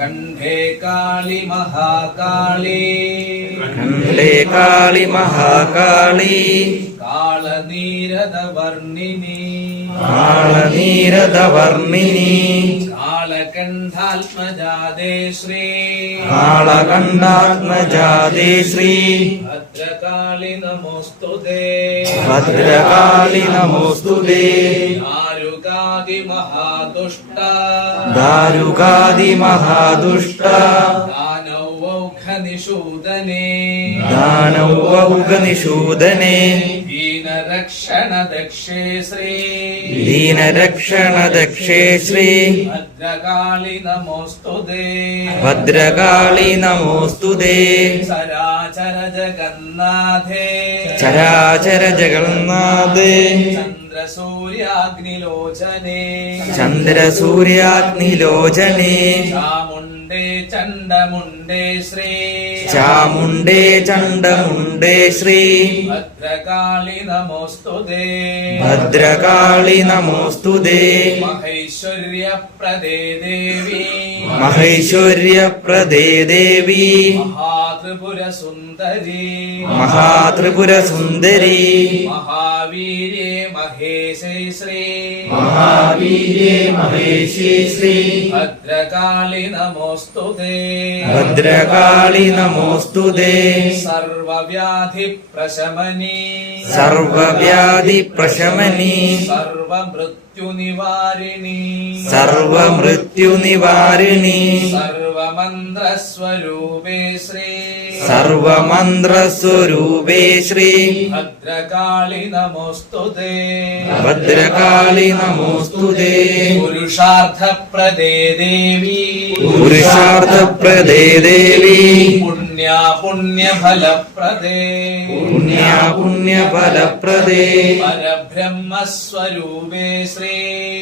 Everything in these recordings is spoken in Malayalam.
കണ്ഠേ കാളി മഹാകാളി. ഖണ്ഡേ കാളി മഹാകാളി. കാളനീരത വർണിനി കാളനീരദവർണിനി കാളകണ്ഠാത്മജാതേ ശ്രീ. കാളകണ്ഠാത്മജാതേ ശ്രീ. ഭദ്രകാളി നമോസ്തുതേ. ഭദ്രകാളി നമോസ്തുതേ. ആരുകാതി മഹാദുഷ്ട. ഭദ്രകാളി നമോസ്തുതേ ചരാചര ജഗന്നാഥേ ചരാചര ജഗന്നാഥേ ചന്ദ്രസൂര്യാഗ്നിലോചനേ. ചന്ദ്രസൂര്യാഗ്നിലോചനേ. ചാമുണ്ടേ ചണ്ഡമുണ്ടേ ശ്രീ. ചാമുണ്ടേ ചണ്ഡമുണ്ടേ ശ്രീ. ഭദ്രകാളി നമോസ്തുതേ ഭദ്രകാളി നമോസ്തുതേ മഹൈശ്വര്യപ്രദേ ദേവി. മഹൈശ്വര്യപ്രദേ ദേവി. മഹാത്രിപുര സുന്ദരി മഹാത്രിപുര സുന്ദരി മഹാവീര്യേ മഹേശേ ശ്രീ മഹാവീര്യേ മഹേശി ശ്രീ ഭദ്രകാളി നമോസ്തുതേ ഭദ്രകാളി നമോസ്തുതേ സർവവ്യാധി പ്രശമനി സർവവ്യാധി പ്രശമനി സർവമൃത്യു നിവാരിണി സർവമൃത്യു നിവാരിണി സർവമന്ത്രസ്വരൂപേ ശ്രീ. സർവമന്ത്രസ്വരൂപേ ശ്രീ. ഭദ്രകാളി നമോസ്തുതേ ഭദ്രകാളി നമോസ്തുതേ പുരുഷാർത്ഥപ്രദേ ദേവി. പുരുഷാർത്ഥപ്രദേ ദേവി. പുണ്യാ പുണ്യഫലപ്രദേ പുണ്യ പുണ്യഫലപ്രദേ പരബ്രഹ്മസ്വരൂപേ ശ്രീ.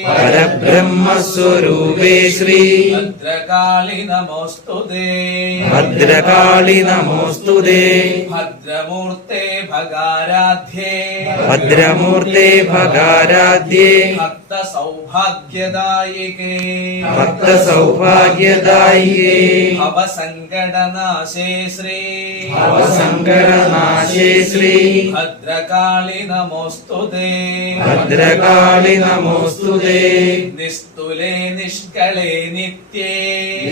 പരബ്രഹ്മസ്വരൂപേ ശ്രീ. ഭദ്രകാളി നമോസ്തുതേ ഭദ്രകാളി നമോസ്തുതേ ഭദ്രമൂർത്തേ ഭഗാരാധ്യേ. ഭദ്രമൂർത്തേ ഭഗാരാധ്യേ. ഭക്ത സൗഭാഗ്യദായികേ ഭക്തസൗഭാഗ്യദായികേ. ഭവസങ്കടനാശേ ശ്രീ. ഭവസങ്കടനാശേ ശ്രീ. ഭദ്രകാളി നമോസ്തുതേ ഭദ്രകാളി നമോസ്തുതേ നിസ്തുലേ നിഷ്കളേ നിത്യേ.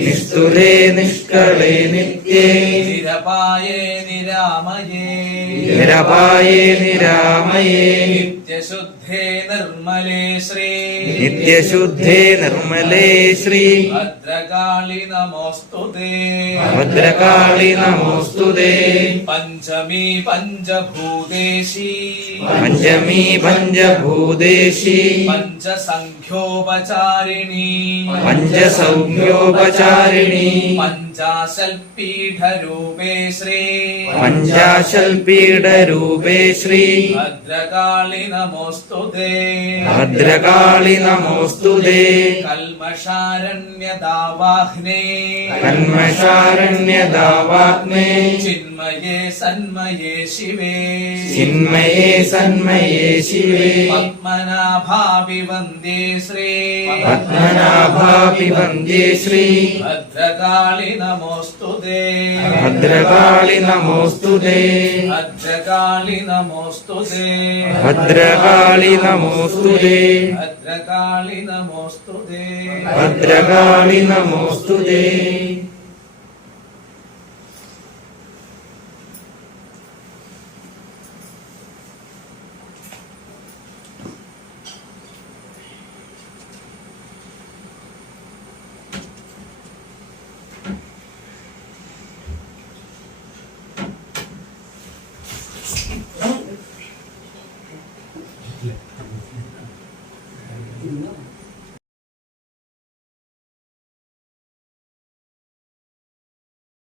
നിസ്തുലേ നിഷ്കളേ നിത്യേ. നിരപായേ നിരാമയേ. നിരപായേ നിരാമയേ. നിത്യശുദ്ധേ നിർമ്മലേ ശ്രീ. നിത്യശുദ്ധേ നിർമ്മലേ ശ്രീ. ഭദ്രകാളി നമോസ്തുതേ ഭദ്രകാളി നമോസ്തുതേ പഞ്ചമീ പഞ്ചഭൂതേശി. പഞ്ചമീ പഞ്ചഭൂതേശി. പഞ്ചസംഖ്യോപചാരിണി. പഞ്ചസംഖ്യോപചാരിണി. പഞ്ചാശൽ പീഠരൂപേ ശ്രീ പഞ്ചാശൽ പീഠരൂപേ ശ്രീ ഭദ്രകാളി നമോസ്തുതേ ഭദ്രകാളി നമോസ്തുതേ കൽമഷാരണ്യദാവാഹ്നേ കന്മഷാരണ്യദാവാഗ്നേ ചിന്മയേ സന്മയേ ശിവേ ചിന്മയേ സന്മയേ ശിവേ പത്മനാഭാവി വന്ദേ ശ്രീ പത്മനാഭാപി വന്ദേ ശ്രീ ഭദ്രകാളി നമോസ്തു ഭദ്രകാളി നമോസ്തു ഭദ്രകാളി നമോസ്തു ഭദ്രകാളി നമോസ്തു ഭദ്രകാളി നമോസ്തു ഭദ്രകാളി നമോസ്തുതേ